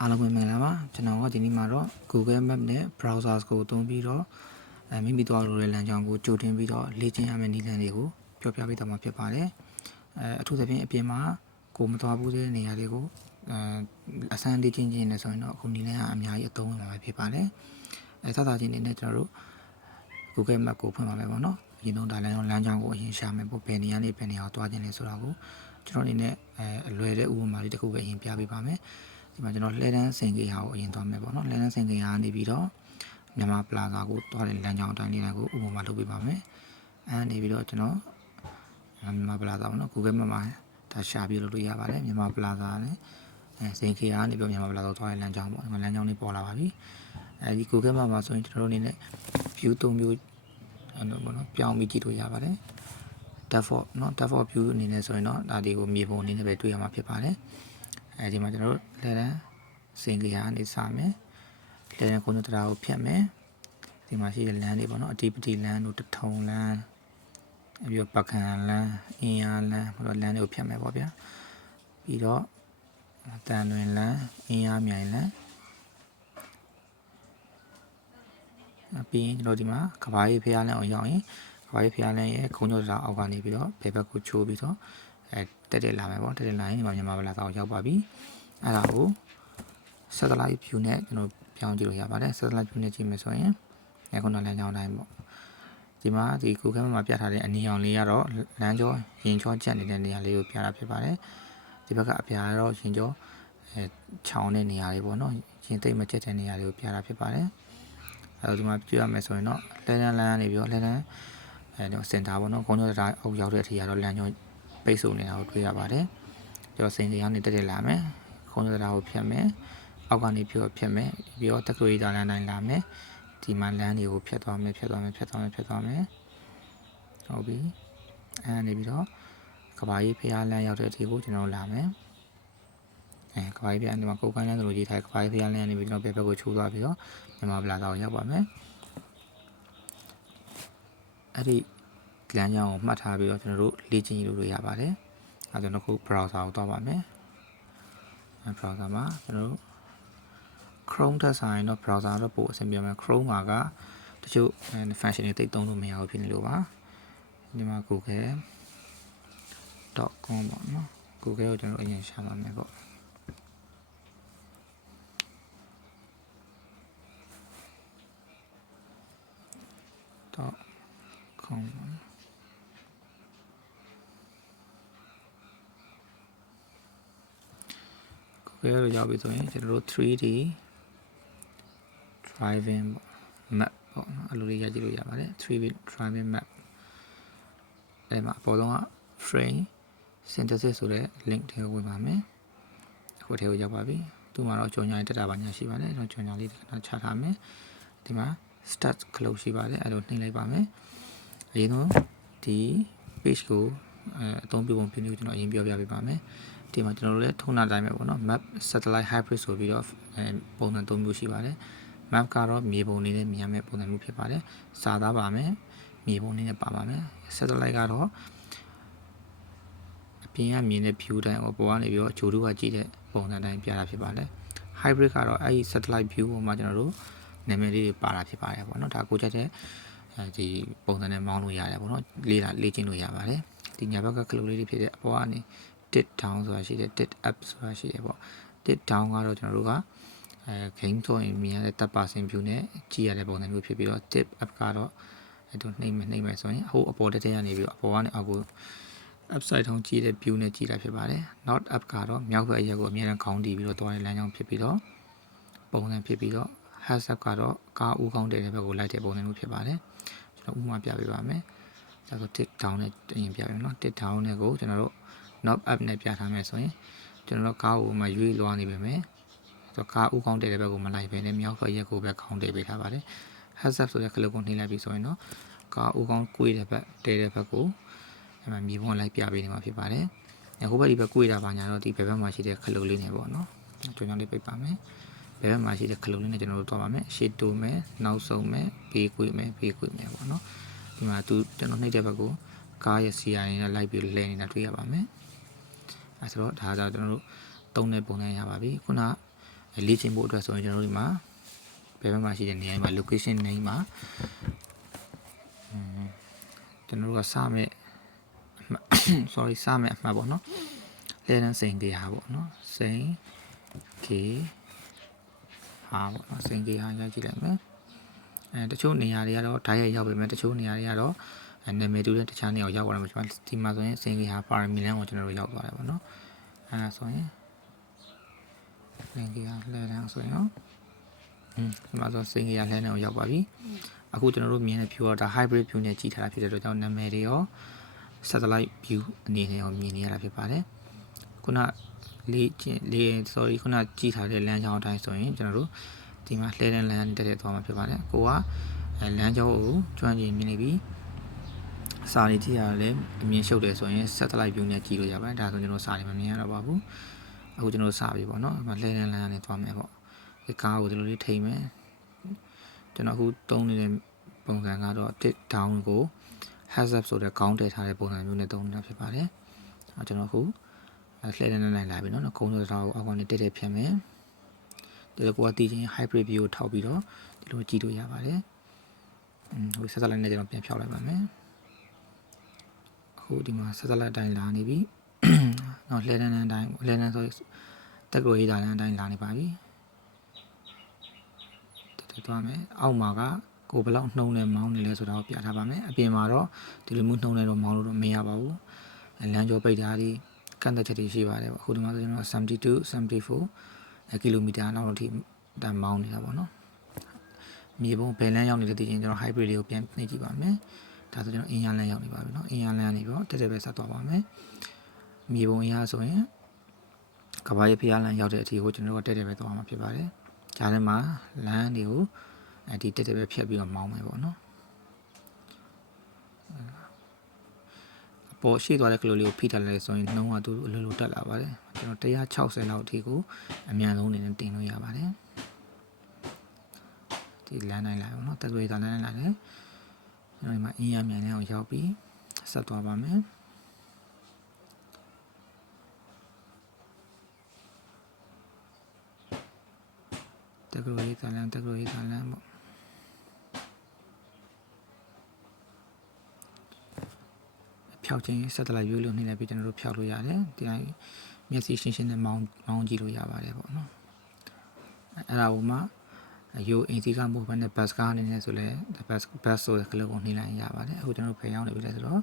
အားလုံးပဲမင်္ဂလာပါကျွန်တော်ကဒီနေ့မှာတော့ Google Map နဲ့ browsers ကိုသုံးပြီးတော့မိမိသွားလို့ရတဲ့လမ်းကြောင်းကိုကြိုတင်ပြီးတော့လေ့ကျင့်ရမယ့်နည်းလမ်းတွေကိုပြောပြပေးသွားမှာဖြစ်ပါတယ်အထူးသဖြင့်အပြင်မှာကိုမသွားဘူးတဲ့နေရာတွေကိုအစမ်းလေ့ကျင့်ခြင်းနဲ့ဆိုရင်တော့အခုနည်းလမ်းကအများကြီးအသုံးဝင်မှာဖြစ်ပါတယ်စသချင်းနေနဲ့ကျွန်တော်တို့ Google Map ကိုဖွင့်ပါမယ်ပေါ့နော်အရင်ဆုံးဒါလမ်းကြောင်းကိုအရင်ရှာမယ်ပေါ့ဘယ်နေရာနေဘယ်နေရာသွားခြင်းလဲဆိုတာကိုကျွန်တော်အနေနဲ့အလွယ်တဲ့ဥပမာလေးတစ်ခုပဲအရင်ပြပေးပါမယ်ဒီမှာကျွန်တော်လှည့်တန်းစင်ကေဟာကိုအရင်သွားမယ်ပေါ့နော်လှည့်တန်းစင်ကေဟာနေပြီးတော့မြန်မာပလာဇာကိုသွားတဲ့လမ်းကြောင်းအတိုင်းလေးကိုဥပမာလုပ်ပေးပါမယ်နေပြီးတော့ကျွန်တော်မြန်မာပလာဇာပေါ့နော် Google Map မှာဒါရှာပြီးလုပ်လို့ရပါတယ်မြန်မာပလာဇာနဲ့စင်ကေဟာနေပြီးမြန်မာပလာဇာသွားတဲ့လမ်းကြောင်းပေါ့ဒီမှာလမ်းကြောင်းလေးပေါ်လာပါပြီဒီ Google Map မှာဆိုရင်ကျွန်တော်တို့အနေနဲ့ view 3 view ပေါ့နော်ပြောင်းပြီးကြည့်လို့ရပါတယ် default เนาะ default view အနေနဲ့ဆိုရင်တော့ဒါတွေကိုမြေပုံအနေနဲ့ပဲတွေ့ရမှာဖြစ်ပါတယ်ဒီမှာကျွန်တော်တို့လဲတန်းစင်ကေဟာနေစမယ်လဲတန်းကုန်းတရားကိုဖြတ်မယ်ဒီမှာရှိတဲ့လမ်းတွေပေါ့နော်အတိပတိလမ်းတို့တထုံလမ်းပြီးတော့ပကံလမ်းအင်းယာလမ်းဟိုတော့လမ်းတွေကိုဖြတ်မယ်ပေါ့ဗျာပြီးတော့တန်လွင်လမ်းအင်းယာမြိုင်လမ်းပြီးရင်ကျွန်တော်ဒီမှာကဘာကြီးဖျားလမ်းအောင်ရောက်ရင်ကဘာကြီးဖျားလမ်းရဲ့ခုံကျော်တရားအောက်ကနေပြီးတော့ဘယ်ဘက်ကိုချိုးပြီးတော့တက်လာမယ်ပေါ့တက်လာရင်ဒီမှာမြန်မာပလာသားကိုရောက်ပါပြီအဲ့ဒါကို satellite view နဲ့ကျွန်တော်ပြောင်းကြည့်လို့ရပါတယ် satellite view နဲ့ကြည့်မယ်ဆိုရင်ခုနလမ်းကြောင်းတိုင်းပေါ့ဒီမှာဒီ Google Map မှာပြထားတဲ့အနီရောင်လေးကတော့လမ်းကြောရင်ချောကျက်နေတဲ့နေရာလေးကိုပြတာဖြစ်ပါတယ်ဒီဘက်ကအပြာကတော့ရင်ချောချောင်းတဲ့နေရာလေးပေါ့နော်ရင်သိမ့်မကျက်တဲ့နေရာလေးကိုပြတာဖြစ်ပါတယ်အဲ့တော့ဒီမှာပြရမယ်ဆိုရင်တော့လဲတန်းလမ်းနေပြီးတော့လဲတန်းဒီစင်တာပေါ့နော်ကုန်းကျော်တရားအောက်ရောက်တဲ့အထိကတော့လမ်းကြောပိတ်ဆို့နေတာကိုတွေ့ရပါတယ်ကျွန်တော်စင်စီကနေတက်လာမယ်ကုန်းကျော်တရားကိုဖြတ်မယ်အောက်ကနေပြီးတော့ဖြတ်မယ်ပြီးတော့တက္ကရီတာလမ်းတိုင်းလာမယ်ဒီမှာလမ်းတွေကိုဖြတ်သွားမယ်ဟုတ်ပြီနေပြီးတော့ကဘာကြီးဖျားလမ်းရောက်တဲ့အထိကိုကျွန်တော်လာမယ်ကဘာကြီးဖျားဒီမှာကိုကိုင်းလမ်းဆိုလို့ရေးထားကဘာကြီးဖျားလမ်းနေပြီးတော့ဘယ်ဘက်ကိုချိုးသွားပြီးတော့မြန်မာပလာဇာကိုရောက်ပါမယ်အဲ့ဒီလမ်းကြောင်းကိုမှတ်ထားပြီးတော့ကျွန်တော်တို့လေ့ကျင့်လို့ရပါတယ်အဲကျွန်တော်ခု browser ကိုသွားပါမယ်browser မှာကျွန်တော်တို့ Chrome တက်ဆိုင်တော့ browser တော့ပို့အဆင်ပြေမယ် Chrome မှာကတချို့ function တွေတိတ်သုံးလို့မရဘူးဖြစ်နေလို့ပါဒီမှာ google.com ပေါ့နော် Google ကိုကျွန်တော်အရင်ရှာပါမယ်ပေါ့.com Google ကိုရောက်ပြီဆိုရင်ကျွန်တော်တို့ 3D driving map ပေါ့နော်အဲ့လိုလေးရကြည့်လို့ရပါတယ် 3D driving map အဲ့မှာအပေါ်ဆုံးက frame synthesis ဆိုတဲ့ link တွေကိုဝင်ပါမယ်အခုထဲကိုရောက်ပါပြီသူ့မှာတော့ကြော်ညာတက်တာပါညာရှိပါတယ်ကျွန်တော်ကြော်ညာလေးတစ်ခါချထားမယ်ဒီမှာ start close ရှိပါတယ်အဲ့လိုနှိပ်လိုက်ပါမယ်အရင်ဆုံးဒီ page ကိုအသုံးပြုပုံပြလို့ကျွန်တော်အရင်ပြောပြပေးပါမယ်ဒီမှာကျွန်တော်တို့လည်းထုံးတာတိုင်းပဲပေါ့နော် map satellite hybrid ဆိုပြီးတော့ပုံစံ၃မျိုးရှိပါတယ် map ကတော့မြေပုံလေးနဲ့မြင်ရမယ့်ပုံစံမျိုးဖြစ်ပါတယ်စာသားပါမယ်မြေပုံလေးနဲ့ပါပါမယ် satellite ကတော့အပြင်ကမြင်တဲ့ view တိုင်းကိုပေါ်ကနေပြီးတော့ဂျိုတို့ကကြည့်တဲ့ပုံစံတိုင်းပြတာဖြစ်ပါတယ် hybrid ကတော့အဲဒီ satellite view ပေါ်မှာကျွန်တော်တို့နာမည်လေးတွေပါတာဖြစ်ပါတယ်ပေါ့နော်ဒါကိုကြတဲ့ဒီပုံစံနဲ့မောင်းလို့ရတယ်ပေါ့နော်လေ့ကျင့်လို့ရပါတယ်ဒီညာဘက်ကကလိုလေးတွေဖြစ်တဲ့အပေါ်ကနေ tit down ဆိုတာရှိတယ် tit up ဆိုတာရှိတယ်ပေါ့ tit down ကတော့ကျွန်တော်တို့ကgame ဆိုရင်မြင်ရတဲ့ third person view နဲ့ကြည့်ရတဲ့ပုံစံမျိုးဖြစ်ပြီးတော့ tit up ကတော့နှိမ့်မယ်ဆိုရင်အပေါ်တက်ရနေပြီးတော့အပေါ်ကနေအောက်ကို upside down ကြည့်တဲ့ view နဲ့ကြည့်တာဖြစ်ပါတယ် not up ကတော့မြောက်ဘက်အရက်ကိုအမြဲတမ်းခေါင်းတီးပြီးတော့သွားတဲ့လမ်းကြောင်းဖြစ်ပြီးတော့ပုံစံဖြစ်ပြီးတော့ heads up ကတော့ကားဦးခေါင်းတဲ့ဘက်ကိုလိုက်တဲ့ပုံစံမျိုးဖြစ်ပါတယ်ကျွန်တော်ဥပမာပြပေးပါမယ်ဒါဆို tit down နဲ့တင်ပြမယ်နော် tit down နဲ့ကိုကျွန်တော်တို့ not up နဲ့ပြထားမယ်ဆိုရင်ကျွန်တော်တို့ကားကိုမှရွေးလွှားနေပါမယ်ဆိုကားဦးခေါင်းတဲ့ဘက်ကိုမလိုက်ဘဲနဲ့မြောက်ဘက်ရက်ကိုပဲခေါင်းတည်ပေးထားပါတယ် heads up ဆိုတဲ့ခလုတ်ကိုနှိပ်လိုက်ပြီးဆိုရင်တော့ကားဦးခေါင်းကွေးတဲ့ဘက်တဲတဲ့ဘက်ကိုအဲ့မှာမြေပုံလိုက်ပြပေးနေမှာဖြစ်ပါတယ်အခုဘက်ဒီဘက်ကွေးတာပါညာတော့ဒီဘက်မှာရှိတဲ့ခလုတ်လေးနဲ့ပေါ့နော်ကျွန်တော်လေးပိတ်ပါမယ်ဘယ်ဘက်မှာရှိတဲ့ခလုတ်လေးနဲ့ကျွန်တော်တို့တွားပါမယ်ရှေ့တိုးမယ်နောက်ဆုံးမယ်ဘေးကွေးမယ်ပေါ့နော်ဒီမှာကျွန်တော်နှိပ်တဲ့ဘက်ကိုကားရဲ့ CI နဲ့လိုက်ပြီးလဲနေတာတွေ့ရပါမယ်အဲဆိုတော့ဒါကြောင့်ကျွန်တော်တို့သုံးတဲ့ပုံစံရပါပြီခုန လေ့ကျင့်ဖို့အတွက်ဆိုရင်ကျွန်တော်တို့ဒီမှာဘယ်ဘက်မှာရှိတဲ့နေရာမှာ location name မှာကျွန်တော်တို့ကစမဲ့ sorry စမဲ့အမှတ်ပေါ့နော်လဲတန်းစိန်ကေဟာပေါ့နော်စိန်ကေဟာပေါ့နော်စိန်ကေဟာရိုက်ကြည့်လိုက်မယ်တချို့နေရာတွေကတော့ဓာတ်ရိုက်ရောက်ပေမဲ့တချို့နေရာတွေကတော့နာမည်တူတဲ့တခြားနေရာကိုရောက်သွားတယ်ကျွန်တော်ဒီမှာဆိုရင်စိန်ကေဟာပါရမီလန်ကိုကျွန်တော်တို့ရောက်သွားတယ်ပေါ့နော်ဆိုရင်စိန်ကေဟာလဲတန်းဆိုရင်နော်ဒီမှာဆိုစိန်ကေဟာလဲတန်းကိုရောက်ပါပြီအခုကျွန်တော်တို့မြင်တဲ့ view တော့ဒါ hybrid view နဲ့ကြည့်ထားတာဖြစ်တဲ့အတွက်ကြောင့်နာမည်တွေရော satellite view အနေနဲ့ရောမြင်နေရတာဖြစ်ပါတယ်ခုနsorry ခုနကြည့်ထားတဲ့လမ်းကြောင်းအတိုင်းဆိုရင်ကျွန်တော်တို့ဒီမှာလှဲတဲ့လမ်းတက်တက်သွားမှာဖြစ်ပါတယ်ကိုကလမ်းကြောင်းကိုကျွမ်းကျင်မြင်နေပြီစာတွေကြည့်ရလဲအမြင်ရှုပ်တယ်ဆိုရင် satellite view နဲ့ကြည့်လို့ရပါတယ်ဒါဆိုကျွန်တော်စာတွေမမြင်ရတော့ပါဘူးအခုကျွန်တော်စာပြီပေါ့နော်ဒီမှာလှဲတဲ့လမ်းကနေသွားမယ်ပေါ့ဒီကားကိုဒီလိုလေးထိမယ်ကျွန်တော်အခုတုံးနေတဲ့ပုံစံကတော့ tick down ကို heads up ဆိုတဲ့ခေါင်းတည်ထားတဲ့ပုံစံမျိုးနဲ့တုံးနေတာဖြစ်ပါတယ်ကျွန်တော်အခုလှည့်နေနိုင်လာပြီเนาะကုန်းတော်ကိုအောက်ကနေတက်တက်ဖြတ်မယ်ဒီလိုကိုကတည်ချင်း hybrid view ကိုထောက်ပြီးတော့ဒီလိုကြည့်လို့ရပါတယ်ဟို satellite နဲ့ကျွန်တော်ပြန်ဖြောက်လိုက်ပါမယ်အခုဒီမှာ satellite အတိုင်းလာနေပြီเนาะလှည့်နေတဲ့အတိုင်းလှည့်နေဆိုတက်ကိုရေးတာလည်းအတိုင်းလာနေပါပြီတက်သွားမယ်အောက်မှာကကိုဘယ်လောက်နှုံးနဲ့မောင်းနေလဲဆိုတာကိုပြထားပါမယ်အပြင်မှာတော့ဒီလိုမျိုးနှုံးနေတော့မောင်းလို့တော့မရပါဘူးလမ်းကျော်ပိတ်တာတွေကန့်သက်ချက်တွေရှိပါတယ်ပေါ့အခုဒီမှာဆိုကျွန်တော်72 74ကီလိုမီတာလောက်အထိတန်မောင်းနေတာပေါ့နော်မြေပုံဘယ်လမ်းရောက်နေလဲသိရင်ကျွန်တော် hybrid လေးကိုပြန်နှိပ်ကြည့်ပါမယ်ဒါဆိုကျွန်တော်အင်ယာလမ်းရောက်နေပါပြီနော်အင်ယာလမ်းနေပြီးတော့တက်တက်ပဲဆက်သွားပါမယ်မြေပုံအင်ယာဆိုရင်ကဘာရေးဖျားလမ်းရောက်တဲ့အထိကိုကျွန်တော်တို့တက်တက်ပဲသွားမှာဖြစ်ပါတယ်ဂျားထဲမှာလမ်းတွေကိုဒီတက်တက်ပဲဖြတ်ပြီးတော့မောင်းမယ်ပေါ့နော်ပေါ်ရှိသွားတဲ့ကလိုလေးကိုဖိထားလိုက်ဆိုရင်နှုံးကသူ့အလိုလိုတက်လာပါတယ်ကျွန်တော်160လောက်အထိကိုအမြန်ဆုံးနေနဲ့တင်လို့ရပါတယ်ဒီလမ်းတိုင်းလာပေါ့နော်တက်သွေးတာလမ်းတိုင်းလာတယ်ကျွန်တော်ဒီမှာအင်းရမြန်တဲ့အောင်ရောက်ပြီးဆက်သွားပါမယ်တက်သွေးတာလမ်းပေါ့ဖြောက်ခြင်း satellite view လို့နှိမ့်လိုက်ပြီးကျွန်တော်တို့ဖြောက်လို့ရတယ်ဒီတိုင်းမျက်စိရှင်းရှင်းနဲ့မောင်းကြည့်လို့ရပါတယ်ပေါ့နော်အဲ့ဒါကိုမှယူအင်စီကမဟုတ်ဘဲနဲ့ bus ကားအနေနဲ့ဆိုလဲ bus ဆိုတဲ့ကလပ်ကိုနှိမ့်လိုက်ရပါတယ်အခုကျွန်တော်ဖယ်ရောက်နေပြီလဲဆိုတော့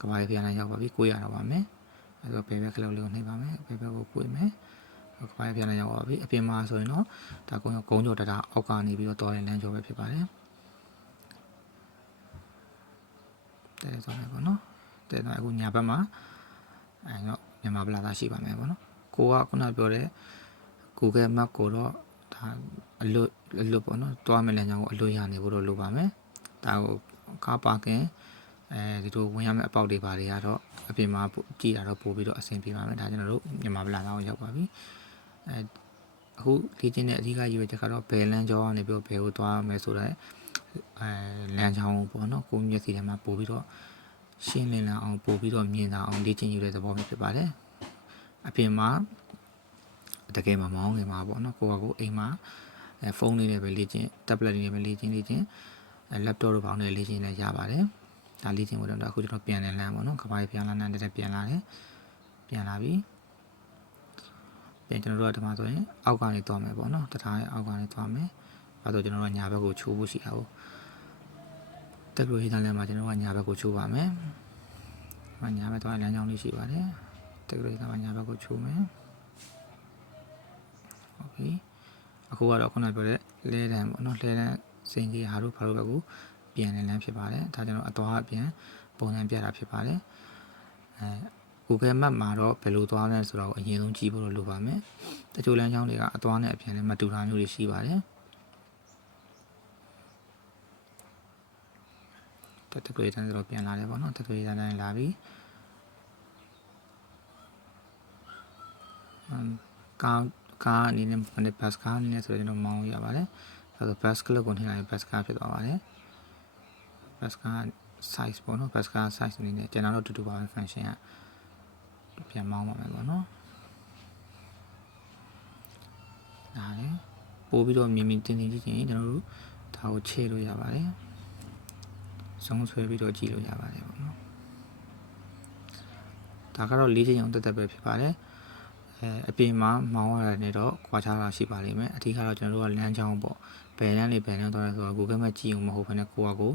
ကဘာဖယ်ရောက်ရောက်ပါပြီကိုရတော့ပါမယ်အဲ့တော့ဘယ်ဘက်ကလပ်လေးကိုနှိမ့်ပါမယ်ဘယ်ဘက်ကိုကိုမယ်ကဘာဖယ်ရောက်ပါပြီအပြင်မှာဆိုရင်တော့ဒါကုန်းကျော်တတာအောက်ကနေပြီးတော့တော်တဲ့လမ်းကျော်ပဲဖြစ်ပါတယ်တဲ့ဆိုမယ်ပေါ့နော်တဲ့တော့အခုညာဘက်မှာတော့မြန်မာပလာသာရှိပါမယ်ပေါ့နော်ကိုကခုနပြောတဲ့ Google Map ကိုတော့ဒါအလွတ်ပေါ့နော်တွားမယ်လမ်းကြောင်းကိုအလွတ်ရနေဖို့တော့လိုပါမယ်ဒါကိုကားပါကင်ဒီလိုဝင်ရမယ့်အပေါက်တွေပါတွေကတော့အပြင်မှာကြည့်တာတော့ပို့ပြီးတော့အဆင်ပြေပါမယ်ဒါကျွန်တော်တို့မြန်မာပလာသာကိုရောက်ပါပြီအခုလေ့ကျင့်တဲ့အဓိကရည်ရွယ်ချက်ကတော့ဘယ်လမ်းကြောင်းကနေပြီးတော့ဘယ်ကိုသွားမယ်ဆိုတော့လမ်းကြောင်းပေါ့နော်ကိုမျက်စိထဲမှာပို့ပြီးတော့ရှင်းလင်းလာအောင်ပို့ပြီးတော့မြင်လာအောင်လေ့ကျင့်ယူတဲ့သဘောမျိုးဖြစ်ပါတယ်အပြင်မှာတကယ်မှမောင်းနေမှာပေါ့နော်ကိုကကိုအိမ်မှာဖုန်းလေးနဲ့ပဲလေ့ကျင့် tablet လေးနဲ့ပဲလေ့ကျင့်laptop တို့ပေါင်းနဲ့လေ့ကျင့်နေရပါတယ်ဒါလေ့ကျင့်ဖို့တော့အခုကျွန်တော်ပြန်နေလမ်းပေါ့နော်ကဘာကြီးပြန်လာလမ်းတက်ပြန်လာတယ်ပြန်လာပြီပြန်ကျွန်တော်တို့ကဒီမှာဆိုရင်အောက်ကနေသွားမယ်ပေါ့နော်တထားရဲ့အောက်ကနေသွားမယ်အဲဒါဆိုကျွန်တော်တို့ညာဘက်ကိုချိုးဖို့ရှိတာကိုတက်လို့ဟိတန်းလမ်းမှာကျွန်တော်ကညာဘက်ကိုချိုးပါမယ်ညာဘက်သွားလမ်းကြောင်းလေးရှိပါတယ်တက်လို့ဟိတန်းမှာညာဘက်ကိုချိုးမယ်ဟုတ်ပြီအခုကတော့ခုနပြောတဲ့လဲတန်းပေါ့နော်လဲတန်းစိန်ကြီးဟာတို့ဘာလို့ဘက်ကိုပြန်နေလမ်းဖြစ်ပါတယ်ဒါကျွန်တော်အသွားအပြန်ပုံစံပြတာဖြစ်ပါတယ်Google Map မှာတော့ဘယ်လိုသွားလဲဆိုတော့အရင်ဆုံးကြည့်ဖို့လိုပါမယ်တချို့လမ်းကြောင်းတွေကအသွားနဲ့အပြန်နဲ့မတူတာမျိုးတွေရှိပါတယ်တက်သွေးတန်းဆိုတော့ပြန်လာတယ်ပေါ့နော်တက်သွေးတန်းလာပြီကားအနေနဲ့ဘတ်ကားအနေနဲ့ဆိုတော့ကျွန်တော်မောင်းရပါတယ်အဲဒါဘတ်ကလပ်ကိုထည့်လိုက်ဘတ်ကားဖြစ်သွားပါတယ်ဘတ်ကား size ပေါ့နော်ဘတ်ကား size အနေနဲ့ကျွန်တော်တို့တူတူပါပဲ function ကပြန်မောင်းပါမယ်ပေါ့နော်ဒါလည်း ပို့ပြီးတော့မြင်မြင်တင်တင်ကြည့်ရင်ကျွန်တော်တို့ဒါကိုချဲ့လို့ရပါတယ်ဇုံဆွဲပြီးတော့ကြည့်လို့ရပါတယ်ပေါ့နော်ဒါကတော့၄ချိန်အောင်တက်တက်ပဲဖြစ်ပါတယ်အပြင်မှာမောင်းရတာနဲ့တော့ခွာခြားတာရှိပါလိမ့်မယ်အထူးကတော့ကျွန်တော်တို့ကလမ်းကြောင်းပေါ့ဘယ်လမ်းလေးဘယ်လမ်းသွားလဲဆိုတော့ Google Map ကြည့်အောင်မဟုတ်ဘဲနဲ့ကိုယ့်အကို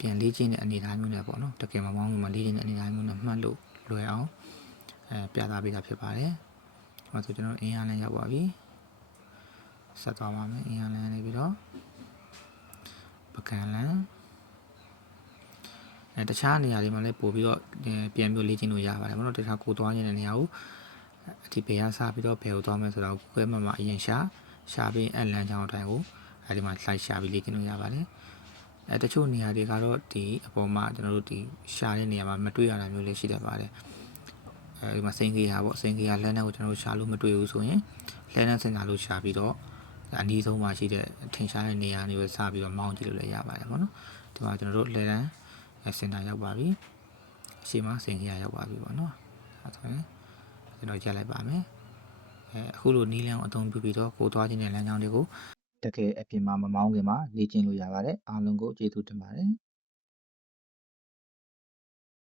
ပြန်လေ့ကျင့်တဲ့အနေအထားမျိုးနဲ့ပေါ့နော်တကယ်မမောင်းခင်မှာလေ့ကျင့်တဲ့အနေအထားမျိုးနဲ့မှတ်လို့လွယ်အောင်ပြသပေးတာဖြစ်ပါတယ်။ဒါဆိုကျွန်တော်အင်အားလမ်းရောက်ပါပြီ။ဆက်သွားပါမယ်အင်အားလမ်းနေပြီးတော့ပကံလမ်းတခြားနေရာတွေမှာလည်းပို့ပြီးတော့ပြန်ပြီးလေ့ကျင့်လို့ရပါတယ်။ဘာလို့တခြားကိုသွားနေတဲ့နေရာကိုဒီဘယ်ကစပြီးတော့ဘယ်ကိုသွားမလဲဆိုတော့ Google Map မှာအရင်ရှာပြီးလမ်းကြောင်းအတိုင်းကိုအဲဒီမှာ slide ရှာပြီးလေ့ကျင့်လို့ရပါတယ်။တချို့နေရာတွေကတော့ဒီအပေါ်မှာကျွန်တော်တို့ဒီရှာတဲ့နေရာမှာမတွေ့ရတာမျိုးလေးရှိတတ်ပါတယ်အဲဒီမှာစိန်ကြီးဟာပေါ့စိန်ကြီးဟာလမ်းထဲကိုကျွန်တော်တို့ရှာလို့မတွေ့ဘူးဆိုရင်လမ်းထဲစင်တာလို့ရှာပြီးတော့အနည်းဆုံးမှာရှိတဲ့ထင်ရှားတဲ့နေရာမျိုးစပြီးတော့မောင်းကြည့်လို့လည်းရပါတယ်ပေါ့နော်ဒီမှာကျွန်တော်တို့လမ်းစင်တာရောက်ပါပြီအရှိမစိန်ကြီးရောက်ပါပြီပေါ့နော်အဲဆိုရင်ကျွန်တော်ကြည့်လိုက်ပါမယ်အခုလိုနီးလန်းကိုအသုံးပြုပြီးတော့ကိုသွားခြင်းတဲ့လမ်းကြောင်းတွေကိုတကယ်အပြင်မှာမမောင်းခင်မှာလေ့ကျင့်လို့ရပါတယ်အားလုံးကိုကျေးဇူးတင်ပါတယ်